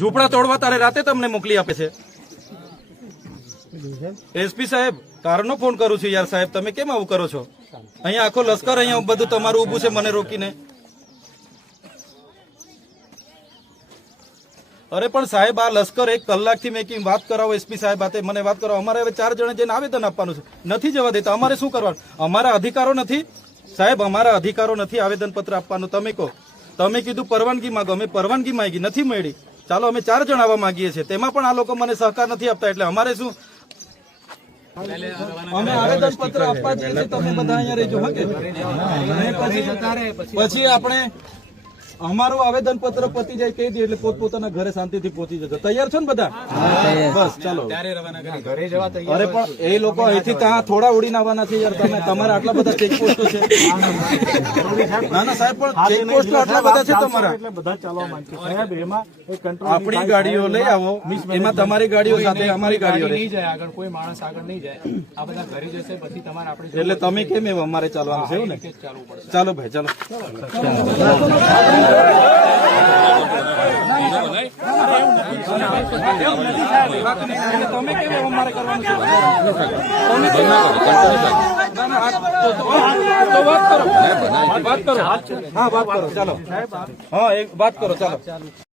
ઝૂંપડા તોડવા તારે રાતે તમને મોકલી આપે છે। એસપી સાહેબ કારનો ફોન કરું છું યાર સાહેબ, તમે કેમ આવું કરો છો? અહીંયા આખો લશ્કર અહીંયા બધું તમારું ઉભું છે મને રોકીને। અરે પણ સાહેબ આ લશ્કર 1 કલાકથી મેં કેમ વાત કરાવો એસપી સાહેબ હાથે મને વાત કરો। અમારે હવે 4 જણા જઈને આવેદન આપવાનું છે, નથી જવા દેતા। અમારે શું કરવાનું? અમારા અધિકારો નથી સાહેબ, અમારા અધિકારો નથી આવેદન પત્ર આપવાનું। તમે કહો, તમે કીધું પરવાનગી માંગો, અમે પરવાનગી માંગી, નથી મળી। ચાલો અમે 4 જણ આવવા માંગીએ છીએ, તેમાં પણ આ લોકો મને સહકાર નથી આપતા, એટલે અમારે શું? અમે આવેદન પત્ર આપવા જઈએ છીએ, તમે બધા અહીંયા રહેજો। પછી આપણે અમારું આવેદન પત્ર પતી જાય કહી દે એટલે પોતપોતાના ઘરે શાંતિથી પહોંચી જજો। તૈયાર છો ને બધા? બસ ચાલો ઘરે જવા તૈયાર। અરે પણ એ લોકો અહીંથી ત્યાં થોડા ઉડીને આવવાના છે યાર। તમે તમારા આટલા બધા ચેકપોસ્ટો છે। ના ના સાહેબ પણ ચેકપોસ્ટો આટલા બધા છે તમારા, એટલે બધા ચાલવા માંગે સાહેબ। એમાં આપણી ગાડીઓ લઈ આવો, એમાં તમારી ગાડીઓ સાથે અમારી ગાડીઓ નહીં જાય આગળ, કોઈ માણસ આગળ નહીં જાય, આ બધા ઘરે જશે પછી તમારે આપણે એટલે તમે કેમ એવું અમારે ચાલવાનું છે એવું ને? ચાલો ભાઈ ચાલો। તમે કેમ અમારે કરવાનું છે? વાત કરો, હા વાત કરો, ચાલો, હા એક વાત કરો, ચાલો।